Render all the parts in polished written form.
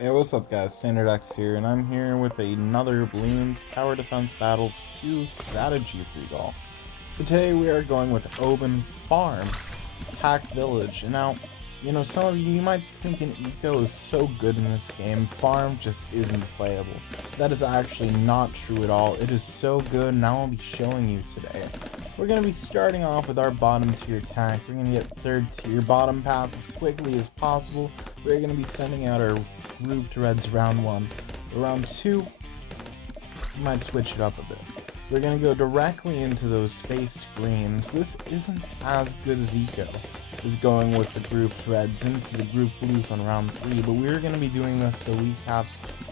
Hey, what's up guys, Standard X here, and I'm here with another Bloons Tower Defense Battles 2 strategy for you all. So today we are going with Open Farm, Attack Village. And now, some of you might be thinking Eco is so good in this game, Farm just isn't playable. That is actually not true at all. It is so good, and I'll be showing you today. We're going to be starting off with our bottom tier tank. We're going to get third tier bottom path as quickly as possible. We're going to be sending out our grouped reds round 1. Round 2, we might switch it up a bit. We're going to go directly into those spaced greens. This isn't as good as Eco, is going with the grouped reds into the group blues on round 3, but we're going to be doing this so we have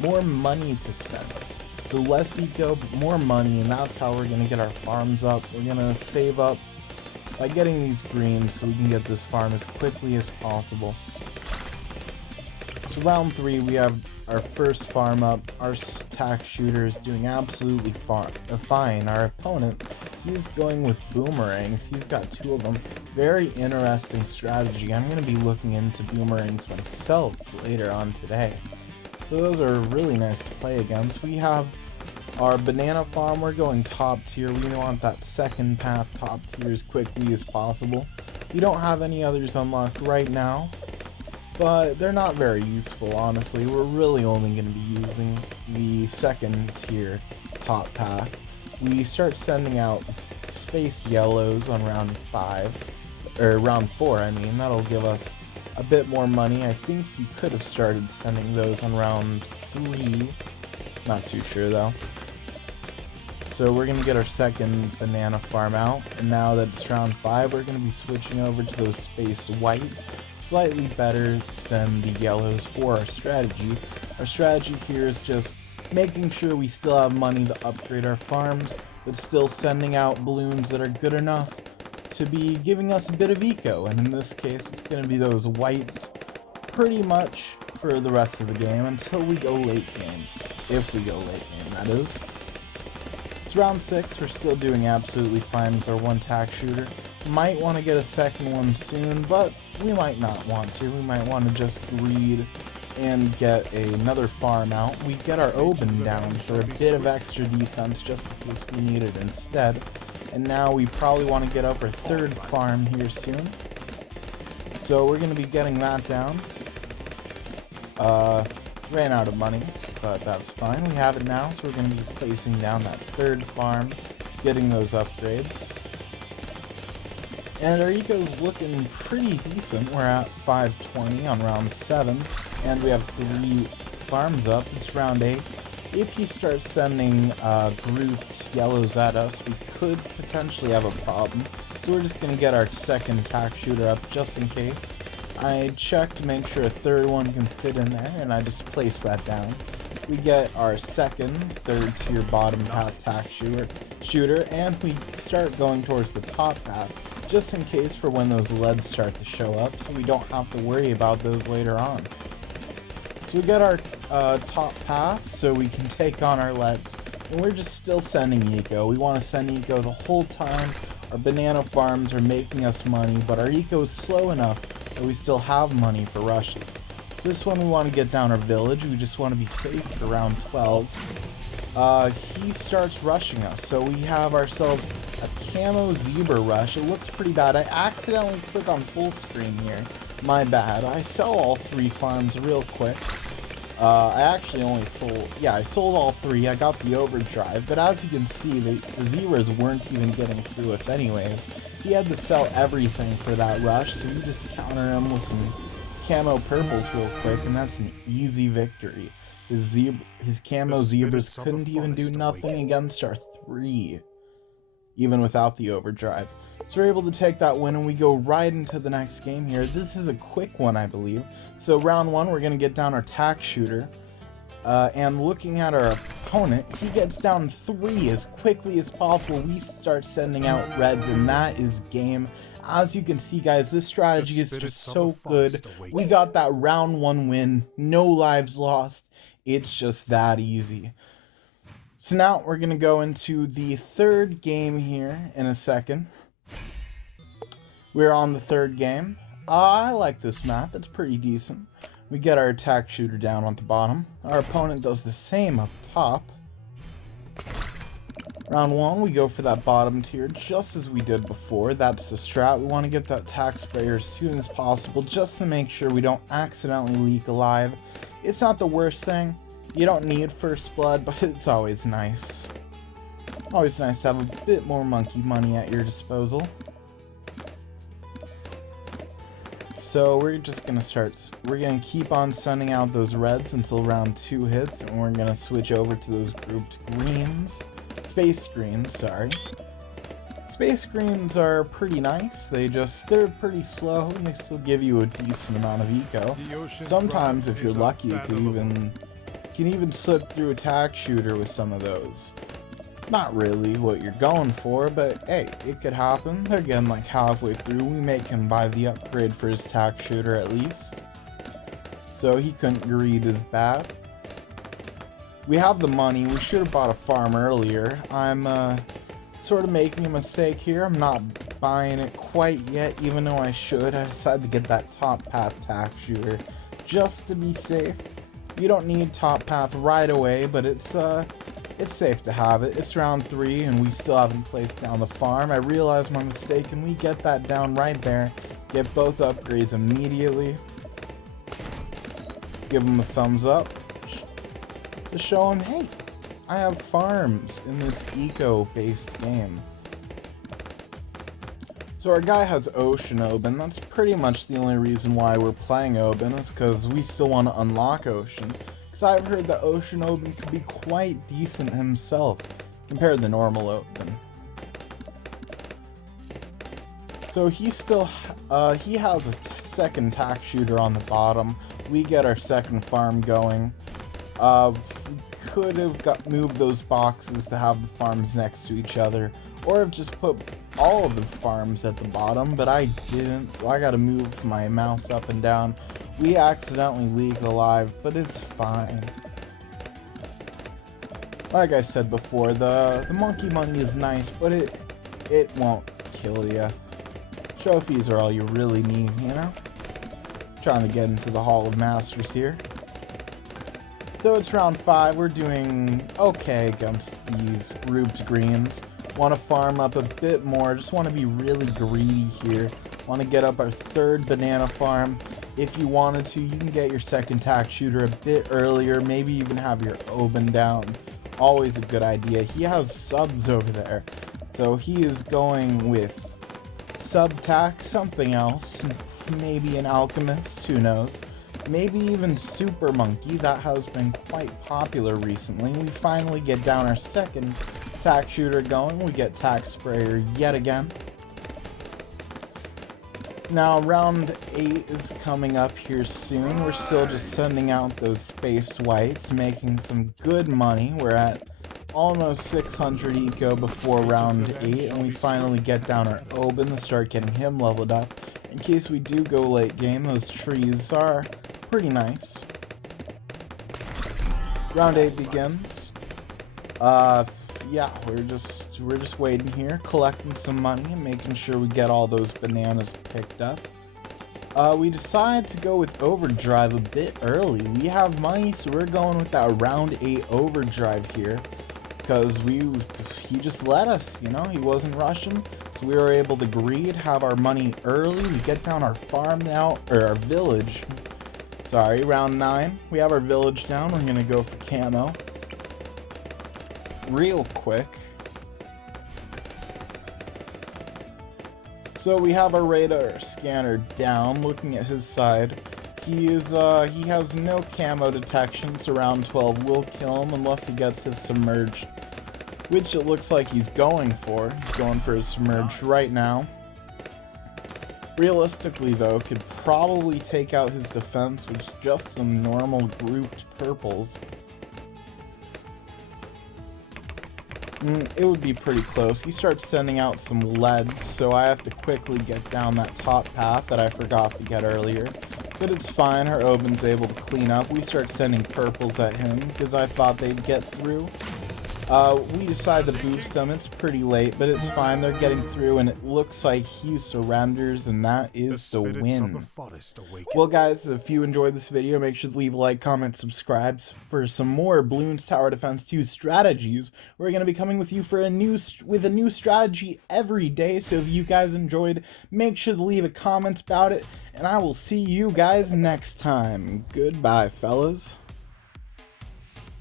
more money to spend. So less Eco, but more money, and that's how we're going to get our farms up. We're going to save up by getting these greens so we can get this farm as quickly as possible. So round 3, we have our first farm up. Our attack shooter is doing absolutely fine. Our opponent, he's going with boomerangs. He's got 2 of them. Very interesting strategy. I'm going to be looking into boomerangs myself later on today. So those are really nice to play against. We have our banana farm. We're going top tier. We want that second path top tier as quickly as possible. We don't have any others unlocked right now, but they're not very useful, honestly. We're really only going to be using the second tier top path. We start sending out spaced yellows on round 5, or round 4, I mean. That'll give us a bit more money. I think you could have started sending those on round 3. Not too sure though. So we're going to get our second banana farm out, and now that it's round 5, we're going to be switching over to those spaced whites. Slightly better than the yellows for our strategy. Our strategy here is just making sure we still have money to upgrade our farms, but still sending out balloons that are good enough to be giving us a bit of eco, and in this case it's going to be those whites pretty much for the rest of the game until we go late game. If we go late game, that is. It's round 6, we're still doing absolutely fine with our one tack shooter. Might want to get a second one soon, but we might not want to. We might want to just greed and get another farm out. We get our Oben down for a bit of extra defense just in case we need it instead. And now we probably want to get up our third farm here soon. So we're going to be getting that down. Ran out of money, but that's fine. We have it now, so we're going to be placing down that third farm, getting those upgrades. And our eco's looking pretty decent. We're at 520 on round 7, and we have 3 farms up. It's round 8. If you start sending grouped yellows at us, we could potentially have a problem. So we're just going to get our second tack shooter up just in case. I checked to make sure a third one can fit in there, and I just placed that down. We get our second, third tier bottom path tack shooter, and we start going towards the top path, just in case for when those leads start to show up, so we don't have to worry about those later on. So we get our top path, so we can take on our leads, and we're just still sending eco. We want to send eco the whole time. Our banana farms are making us money, but our eco is slow enough that we still have money for rushes. This one we want to get down our village. We just want to be safe for round 12. He starts rushing us, so we have ourselves a camo zebra rush. It looks pretty bad. I accidentally clicked on full screen here. My bad. I sell all 3 farms real quick. I actually only sold, I sold all 3. I got the overdrive, but as you can see, the zebras weren't even getting through us anyways. He had to sell everything for that rush, so we just counter him with some camo purples real quick, and that's an easy victory. His camo zebras couldn't even do nothing against our 3, even without the overdrive. So we're able to take that win, and we go right into the next game here. This is a quick one, I believe. So round 1, we're going to get down our tack shooter. And looking at our opponent, he gets down 3 as quickly as possible. We start sending out reds, and that is game. As you can see, guys, this strategy is just so good. We got that round 1 win, no lives lost. It's just that easy. So now we're going to go into the third game here in a second. We're on the third game. I like this map. It's pretty decent. We get our attack shooter down on the bottom. Our opponent does the same up top. Round 1, we go for that bottom tier just as we did before. That's the strat. We want to get that tack sprayer as soon as possible just to make sure we don't accidentally leak alive. It's not the worst thing. You don't need first blood, but it's always nice. Always nice to have a bit more monkey money at your disposal. So we're just gonna we're gonna keep on sending out those reds until round 2 hits, and we're gonna switch over to those grouped greens. Space greens, sorry. Space greens are pretty nice. They're pretty slow, and they still give you a decent amount of eco. Sometimes, if you're lucky, you can even slip through a tack shooter with some of those. Not really what you're going for, but hey, it could happen. Again, like halfway through, we make him buy the upgrade for his tack shooter at least. So he couldn't greed as bad. We have the money. We should have bought a farm earlier. I'm sort of making a mistake here. I'm not buying it quite yet, even though I should. I decided to get that top path tack shooter just to be safe. You don't need top path right away, but it's safe to have it. It's round 3 and we still haven't placed down the farm. I realized my mistake and we get that down right there. Get both upgrades immediately. Give them a thumbs up to show them, hey, I have farms in this eco-based game. So our guy has Ocean Open. That's pretty much the only reason why we're playing Open, is because we still want to unlock Ocean. Because I've heard that Ocean Open could be quite decent himself compared to normal Open. So he still he has a second tack shooter on the bottom. We get our second farm going. We could have moved those boxes to have the farms next to each other, or have just put all of the farms at the bottom, but I didn't, so I gotta move my mouse up and down. We accidentally leak alive, but it's fine. Like I said before, the monkey money is nice, but it won't kill you. Trophies are all you really need, you know? Trying to get into the Hall of Masters here. So it's round 5. We're doing okay against these grouped greens. Want to farm up a bit more. Just want to be really greedy here. Want to get up our third banana farm. If you wanted to, you can get your second tack shooter a bit earlier. Maybe even have your Oben down. Always a good idea. He has subs over there. So he is going with sub tack, something else. Maybe an alchemist, who knows. Maybe even Super Monkey. That has been quite popular recently. We finally get down our second tack shooter going. We get tack sprayer yet again. Now round 8 is coming up here soon. We're still just sending out those spaced whites, making some good money. We're at almost 600 eco before round 8, and we finally get down our Oben to start getting him leveled up. In case we do go late game, those trees are pretty nice. Round 8 begins. Yeah, we're just waiting here, collecting some money and making sure we get all those bananas picked up. We decided to go with overdrive a bit early. We have money, so we're going with that round 8 overdrive here, because he just let us, you know, he wasn't rushing, so we were able to greed, have our money early. We get down our farm now, or our village. Sorry, round 9. We have our village down. We're gonna go for camo real quick. So we have our radar scanner down, looking at his side. He has no camo detection, so round 12 will kill him unless he gets his submerged, which it looks like he's going for. He's going for his submerged right now. Realistically though, could probably take out his defense with just some normal grouped purples. It would be pretty close. He starts sending out some leads, so I have to quickly get down that top path that I forgot to get earlier. But it's fine, our Oben's able to clean up. We start sending purples at him, because I thought they'd get through. We decided to boost them. It's pretty late, but it's fine. They're getting through, and it looks like he surrenders, and that is the win. Well, guys, if you enjoyed this video, make sure to leave a like, comment, subscribe for some more Bloons Tower Defense 2 strategies. We're going to be coming with you for a new strategy every day, so if you guys enjoyed, make sure to leave a comment about it, and I will see you guys next time. Goodbye, fellas.